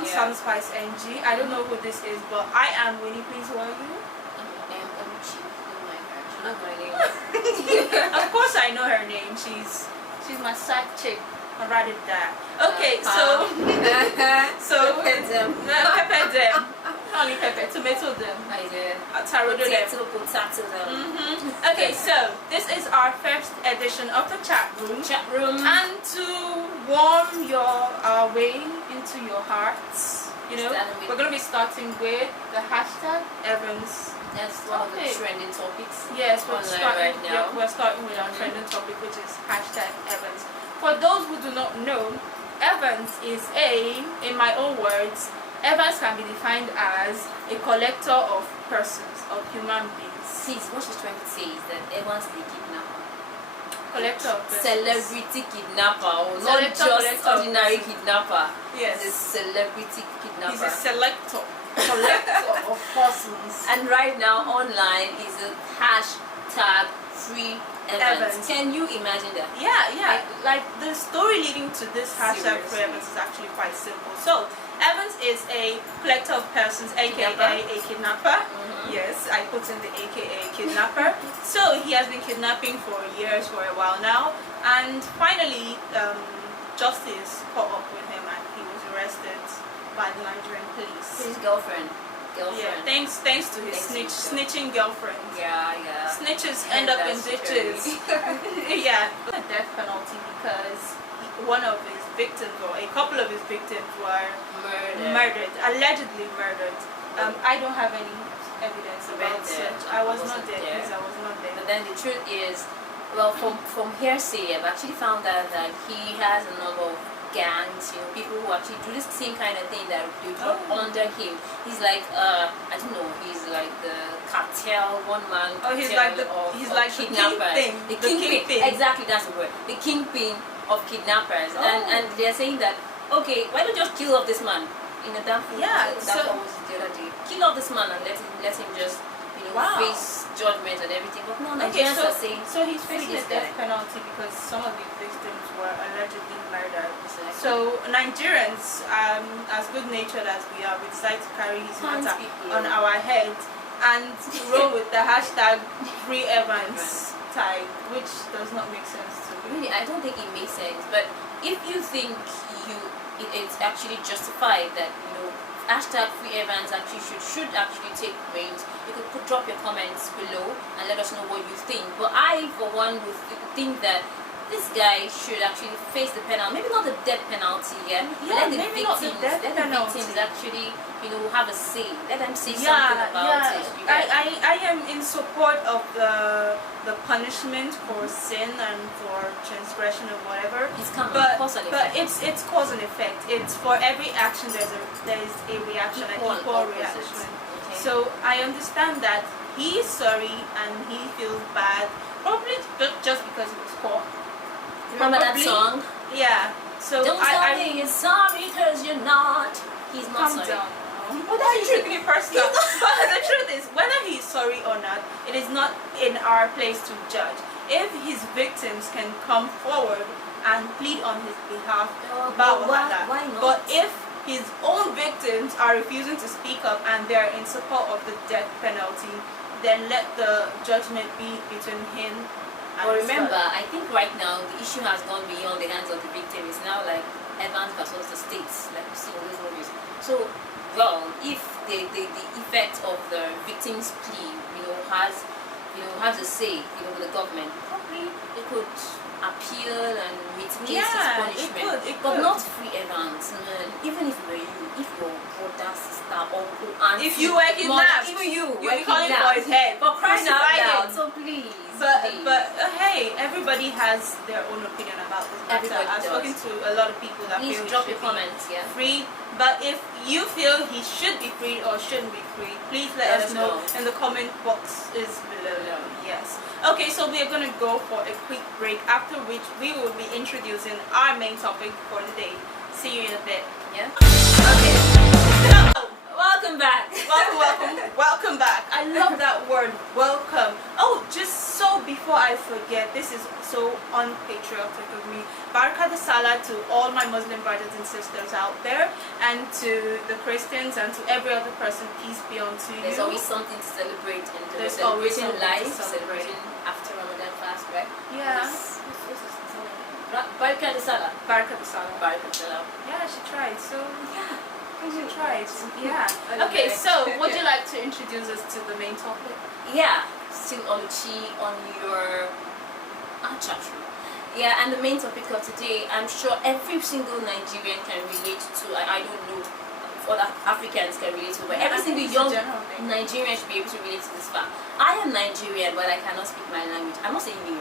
1, Sam Spice NG. I don't know who this is, but I am Winnie. Please, who are you? I am Oluchi. Oh my gosh, you know my name. Of course, I know her name. She's my side chick. I write it down. Okay, so pepper them. Only pepper, tomato them. I did. Taro them. Potato them. Okay, so this is our first edition of the chat room. And to warm our way into your hearts, we're going to be starting with the hashtag Evans. That's one of the trending topics. Yes, we're right now. We're starting with our trending topic, which is hashtag Evans. For those who do not know, Evans is in my own words, Evans can be defined as a collector of persons, of human beings. See, what she's trying to say is that Evans is a kidnapper. Collector of persons. Celebrity kidnapper, not just ordinary kidnapper. Yes. He's a celebrity kidnapper. He's a collector of persons. And right now online is a hashtag free Evans. Can you imagine that? Yeah. Like the story leading to this hashtag free Evans is actually quite simple. So Evans is a collector of persons, aka a kidnapper. Yes, I put in the aka kidnapper. So he has been kidnapping for years, for a while now, and finally justice caught up with him and he was arrested by the Nigerian police. His girlfriend. Yeah, thanks to his snitching girlfriend. Yeah. Snitches end up in ditches. Yeah, a death penalty because one of his victims, or a couple of his victims, were murdered, allegedly murdered. I don't have any evidence about such. I was not there. Please, I was not there. But then the truth is, well, from hearsay, I've actually found out that he has a number of gangs, people who actually do this same kind of thing that they do under him. He's like, I don't know, he's like the cartel, one man. Oh, he's like the kidnapper. The kingpin. Exactly, that's the word. The kingpin of kidnappers. And they're saying that, okay, why don't you just kill off this man in a damn fool? Yeah, that's what was the other day. Kill off this man and let him just face judgment and everything. But no, Nigerians are saying, so he's facing a death penalty because some of the victims were allegedly murdered. So Nigerians, as good-natured as we are, we decide to carry his matter on our head and roll with the hashtag free Evans tag, which does not make sense to me. Really, I don't think it makes sense. But if you think it's actually justified that hashtag free Evans actually should actually take reins, you could drop your comments below and let us know what you think. But I, for one, would think that this guy should actually face the penalty. Maybe not the death penalty, but let the victims actually, have a say. Let them say something about it. I am in support of the punishment for sin and for transgression or whatever. But it's cause and effect. It's for every action there is a reaction, an equal reaction. Okay. So I understand that he is sorry and he feels bad, probably just because he was caught. Remember that song? Yeah. So don't tell me you're sorry because you're not. He's not sorry. Calm down. Well, that's truly personal. But the truth is, whether he's sorry or not, it is not in our place to judge. If his victims can come forward and plead on his behalf, why not? But if his own victims are refusing to speak up and they're in support of the death penalty, then let the judgment be between him. But remember, I think right now the issue has gone beyond the hands of the victim. It's now like Evans versus the states, like we see in those movies. So, well, if the effect of the victim's plea, has a say, with the government, probably it could appeal and mitigate his punishment. It but could. not free Evans. Even if you were if your brother, sister, uncle, aunt, if you were kidnapped, even you'll be calling for his head. For crying out loud, so please. But hey, everybody has their own opinion about this matter. I've spoken to a lot of people that feel drop your comments, free. But if you feel he should be free or shouldn't be free, please let us know in the comment box is below. Yes. Okay, so we are going to go for a quick break, after which we will be introducing our main topic for the day. See you in a bit. Yeah. Okay. So, welcome Welcome back. Welcome back. I love that word, welcome. Oh, just so before I forget, this is so unpatriotic of me. Baraka de Salah to all my Muslim brothers and sisters out there, and to the Christians, and to every other person, peace be unto you. There's always something to celebrate, and There's always celebrating something life, to celebrate. celebrating after Ramadan fast, right? Yeah. Baraka de Salah. Baraka de Salah. Baraka de Salah. Yeah, she tried. So Yeah. she tried. Yeah. Okay, so would you like to introduce us to the main topic? Yeah, still Oluchi on your chat room. Yeah, and the main topic of today, I'm sure every single Nigerian can relate to. I don't know if other Africans can relate to, but Yeah, every I think single it's a young general thing. Nigerian should be able to relate to this fact. I am Nigerian, but I cannot speak my language. I'm not saying you.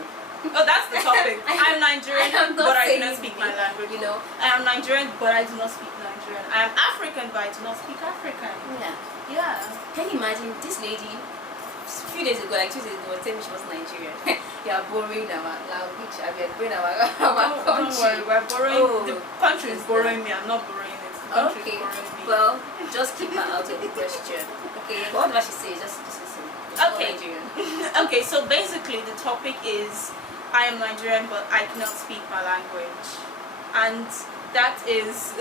Oh, that's the topic. I'm Nigerian, I am not but I do saying not speak my you, language. you know. I am Nigerian, but I do not speak Nigerian. I am African, but I do not speak African. Yeah. Yeah. Can you imagine this lady? A few days ago, like 2 days ago, was telling me she was Nigerian. You are borrowing our language. I mean, borrowing our Don't country. worry, we're borrowing. Oh. The country is borrowing me. I'm not borrowing it. The country Okay. is borrowing me. Well, just keep her out of the question. Okay. Whatever she says, just listen. She's not Okay. Nigerian. Okay, so basically the topic is I am Nigerian, but I cannot speak my language, and that is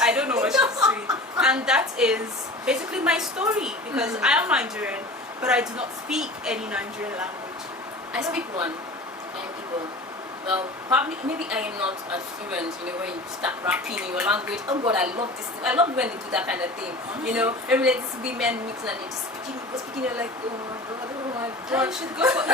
I don't know what she's saying, and that is basically my story, because I am Nigerian, but I do not speak any Nigerian language. I speak one. I am Igbo. Well, probably, maybe I am not as fluent, you know, when you start rapping in your language. Oh God, I love this. I love when they do that kind of thing. You know, maybe like these women meeting and they're just speaking, you're like, oh my God, oh my God. You should go for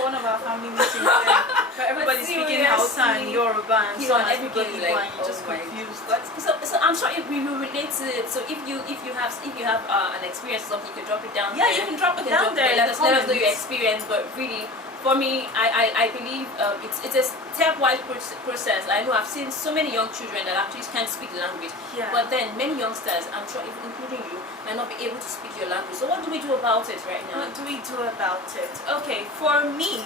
one of our family meetings there, where everybody's speaking Hausa and Yoruba and You so know, on, everybody Igbo, like, and you're just oh my confused. God. So I'm sure if we will relate to it. So if you have an experience or something, you can drop it down. Yeah, there. you can drop it You down there in Let the us know your comments. experience. But really, for me, I believe it's a stepwise process. I know I've seen so many young children that actually can't speak the language. Yeah. But then many youngsters, I'm sure even including you, might not be able to speak your language. So what do we do about it right now? What do we do about it? Okay, for me,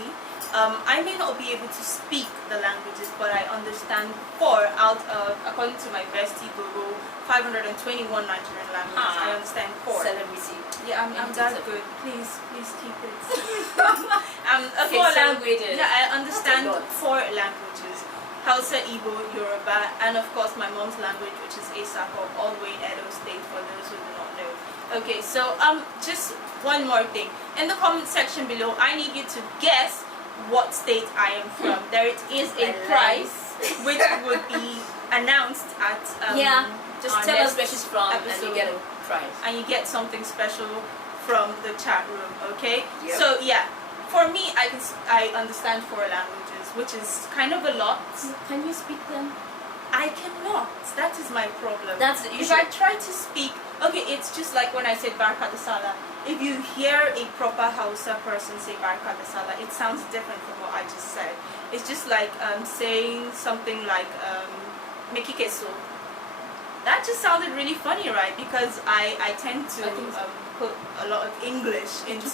I may not be able to speak the languages, but I understand 4 out of, according to my bestie Google, 521 Nigerian languages. I understand 4. Celebrity. Yeah, I'm that good. Please keep it. Okay, 4 so, languages. Yeah, I understand That's a 4 lot. languages. Hausa, Igbo, Yoruba, and of course my mom's language, which is Isako, all the way in Edo State, for those who do not know. Okay, so just one more thing. In the comment section below, I need you to guess what state I am from. There it is a prize, which would be announced at just our tell us next where she's from and episode. you get a prize. And you get something special from the chat room. Okay. Yep. So yeah, for me, I understand 4 languages, which is kind of a lot. Can you speak them? I cannot. That is my problem. That's the If issue. I try to speak, okay, it's just like when I said Baraka de Salah. If you hear a proper Hausa person say Baraka de Salah, it sounds different from what I just said. It's just like saying something like Meki Keso. That just sounded really funny, right? Because I tend to put a lot of English into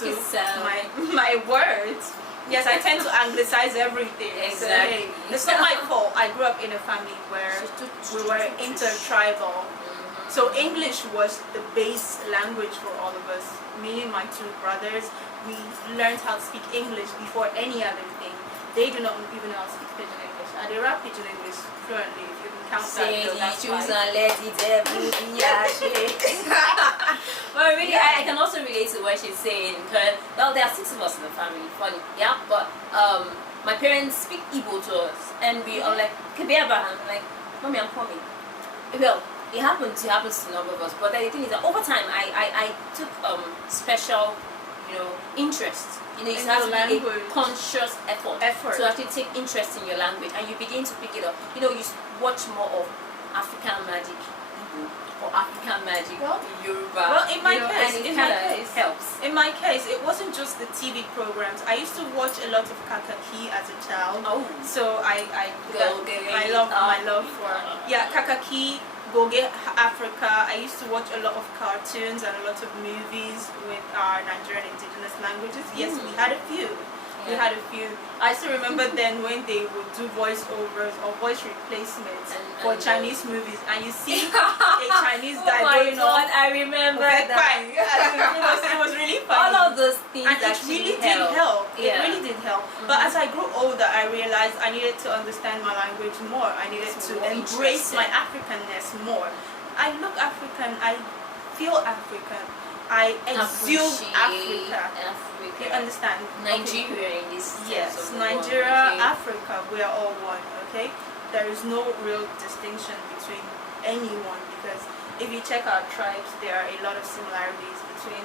my words. Yes, I tend to anglicize everything. So, hey, Exactly. it's not my fault. I grew up in a family where we were intertribal. So English was the base language for all of us. Me and my 2 brothers, we learned how to speak English before any other thing. They do not even know how to speak Pidgin English. And they rap Pidgin English fluently. If you can count that, that's choose why. and let it Well, really, I can also relate to what she's saying. Because, well, there are 6 of us in the family. Funny, yeah. But my parents speak Igbo to us, and we are like, Kebiaba, and I'm like, Mommy, I'm coming. Well, it happens to a number of us. But the thing is that over time, I took special, interest. It has to be a conscious effort to actually take interest in your language, and you begin to pick it up. You watch more of African Magic Igbo or African Magic Yoruba. Well, in my case, helps. In my case, it wasn't just the TV programs. I used to watch a lot of Kakaki as a child. Oh, so my love for Kakaki. Goge Africa. I used to watch a lot of cartoons and a lot of movies with our Nigerian indigenous languages. Yes, we had a few. We had a few. I still remember then when they would do voiceovers or voice replacements for Chinese movies, and you see a Chinese guy going on. I remember that. It was really funny. All of those things and it really did help. It really did help. But as I grew older, I realized I needed to understand my language more. I needed to embrace my Africanness more. I look African. I feel African. I exude Africa. You understand? Nigeria in this sense. Yes, of the Nigeria, word, okay? Africa, we are all one, okay? There is no real distinction between anyone, because if you check our tribes, there are a lot of similarities between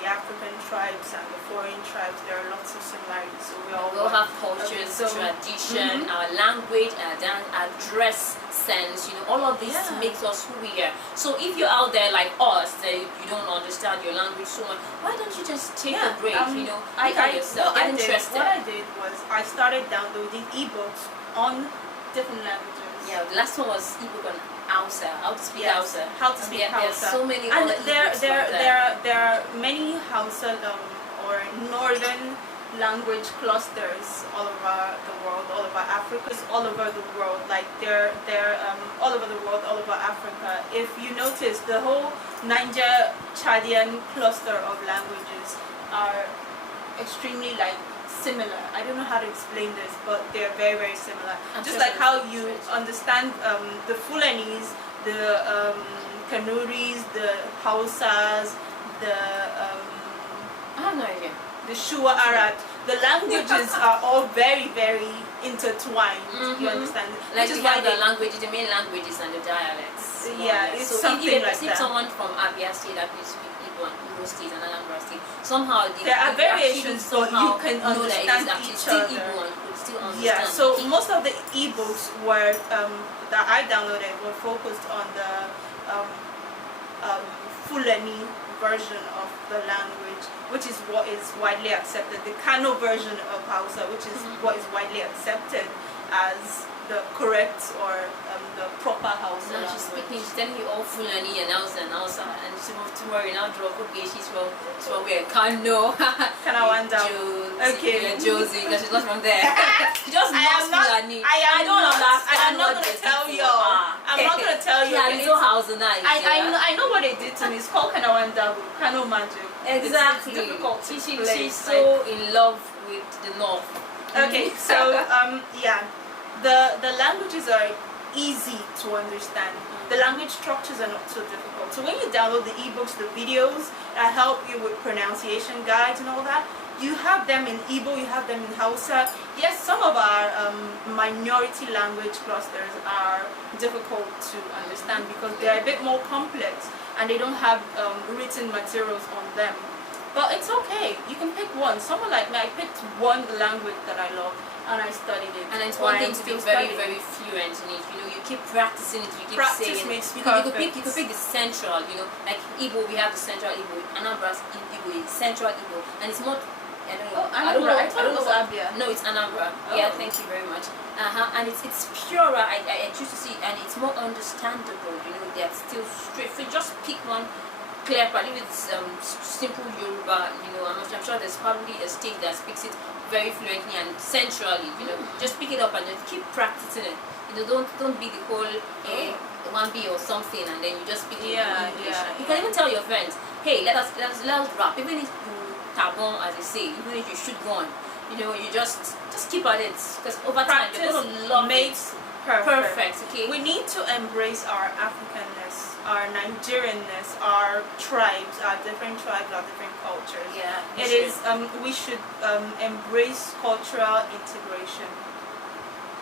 the African tribes and the foreign tribes. There are lots of similarities, so we all have cultures, tradition, our language, our dance, our dress sense, all of this makes us who we are. So if you're out there like us, that you don't understand your language so much, why don't you just take a break, look at yourself, get interested. What I did was I started downloading ebooks on different languages. Yeah, the last one was ebook on Hausa, how to speak Hausa. How to speak Hausa. There's so many and other there are many Hausa or northern language clusters all over the world, all over Africa, all over the world. Like they're all over the world, all over Africa. If you notice, the whole Niger-Chadian cluster of languages are extremely similar. I don't know how to explain this, but they're very, very similar. Just like how you understand the Fulanese, the Kanuris, the Hausas, the I have no idea. The Shua Arab, the languages are all very, very intertwined. You understand? Like we have the languages, the main languages and the dialects. Yeah, it's so something if like that. Someone from Abia State that you speak Igbo and Igbo State and Anambra State, somehow there are variations, but you can understand each other. Still understand. Yeah, so most of the ebooks were that I downloaded were focused on the Fulani version of the language, which is what is widely accepted, the Kano version of Hausa, which is what is widely accepted as the correct or the proper Hausa language. She's telling you all Fulani and Hausa, and tomorrow you now drop, okay, she's from where? Kano. Kanawanda. Okay. Josie, because she's not from there. She just loves Fulani. I don't understand. I'm not what going to tell you. I'm not going to tell you. Yeah, so Hausa nice. I know what they did to me. It's called Kanawanda, Kano magic. Exactly. It's difficult to she's so in love with the North. Okay, so the languages are easy to understand. The language structures are not so difficult. So when you download the ebooks, the videos that help you with pronunciation guides and all that, you have them in Igbo, you have them in Hausa. Yes, some of our minority language clusters are difficult to understand because they're a bit more complex and they don't have written materials on them. But it's okay. You can pick one. Someone like me, I picked one language that I love and I studied it. And it's one thing to be very, very fluent in it. You keep practicing it. You keep Practice saying makes it. perfect. You could pick the central. Like Igbo, we have the central Igbo. Anambra's Igbo is central Igbo, and it's not. I don't know. I don't know. I thought it was Abia. No, it's Anambra. Oh. Yeah, thank you very much. And it's purer. I choose to see, and it's more understandable. They're still straight. So just pick one. Clear, but if it's simple Yoruba, I'm sure there's probably a state that speaks it very fluently and centrally. Just pick it up and just keep practicing it. Don't be the whole one B or something, and then you just speak it in English. You can even tell your friends, hey, let us rap. Even if you tabon, as they say, even if you should go on, you just keep at it, because over time you're gonna love it. Perfect. Okay. We need to embrace our Africanness, our Nigerianness, our tribes, our different cultures. Yeah. We should embrace cultural integration.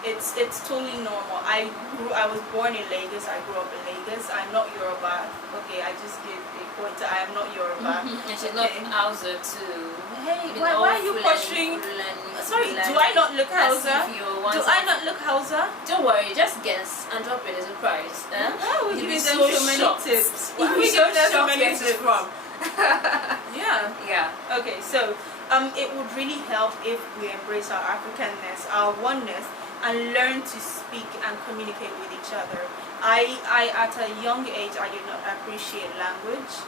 It's totally normal. I was born in Lagos. I grew up in Lagos. I'm not Yoruba. Okay, I just gave a pointer. I am not Yoruba. And she's not Hausa too. Hey, why are you pushing? Sorry, do I not look Hausa? Do I not look Hausa? Don't worry, just guess and drop it as a prize. Why would you give them so so many tips? Why would you give them so many tips from? Yeah. Okay, so it would really help if we embrace our Africanness, our oneness, and learn to speak and communicate with each other. I at a young age, I did not appreciate language.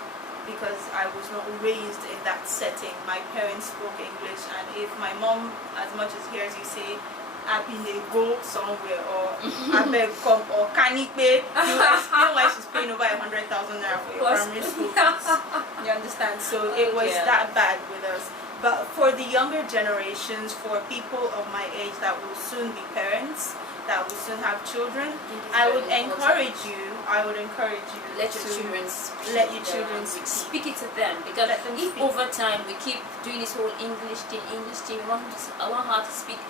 because I was not raised in that setting. My parents spoke English, and if my mom, as much as hears you say, "Abile, go somewhere," or "Abeg come," or "Kanipe," you explain why she's paying over 100,000 naira for your primary school fees. You understand? So it was that bad with us. But for the younger generations, for people of my age that will soon be parents, that will soon have children, I would encourage you. Let your children speak. Let your children speak it to them, because if over time we keep doing this whole English thing, I want her to speak,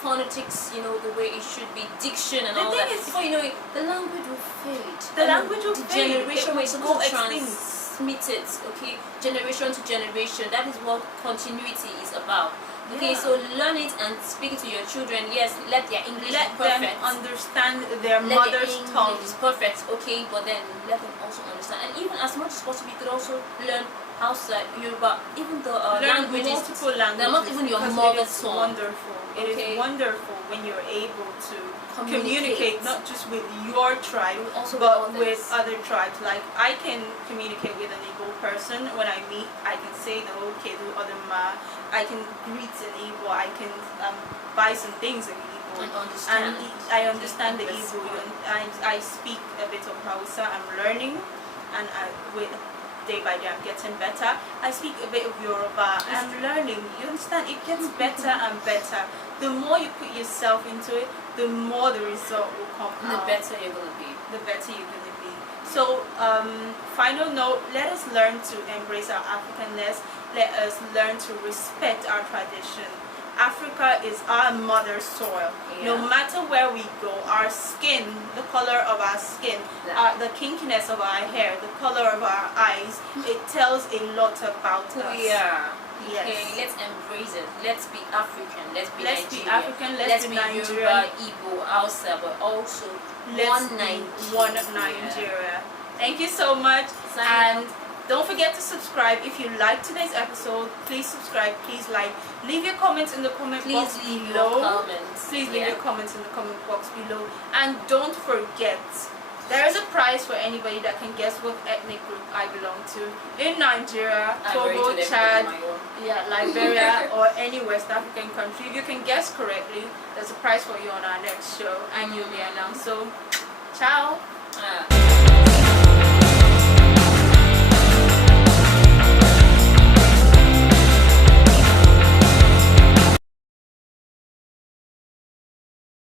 phonetics, the way it should be, diction and all that. Before you know it, the language will fade. The language will fade. Generation will go extinct. Transmit it, okay, generation to generation. That is what continuity is about. Okay, so learn it and speak it to your children. Yes, let their English be perfect. Let them understand their mother's tongue. Is perfect, okay, but then let them also understand. And even as much as possible, you could also learn Hausa, Yoruba, even the languages. Multiple languages. They're not even your mother's tongue. Wonderful. It is wonderful when you're able to communicate not just with your tribe, but with other tribes. Like, I can communicate with an Igbo person. When I meet, I can say the okay, the other ma. I can greet an Igbo. I can buy some things in Igbo. And I understand the Igbo. And I speak a bit of Hausa. I'm learning, and day by day I'm getting better. I speak a bit of Yoruba. I'm learning. You understand? It gets better and better. The more you put yourself into it, the more the result will come out. The better you're going to be. The better you're going to be. So, final note, let us learn to embrace our Africanness. Let us learn to respect our tradition. Africa is our mother soil. No matter where we go, our skin, the color of our skin, the kinkiness of our hair, the color of our eyes, it tells a lot about us. Yes. Okay, let's embrace it. Let's be African. Let's be Nigerian. African. Let's be Nigerian. Yoruba, Igbo, Hausa, but also one Nigeria. Thank you so much. And don't forget to subscribe. If you liked today's episode, please subscribe, please like, leave your comments in the comment box below. Please leave your comments in the comment box below. And don't forget, there is a prize for anybody that can guess what ethnic group I belong to in Nigeria, Togo, Chad, Liberia, or any West African country. If you can guess correctly, there's a prize for you on our next show, and you'll be announced. So, ciao.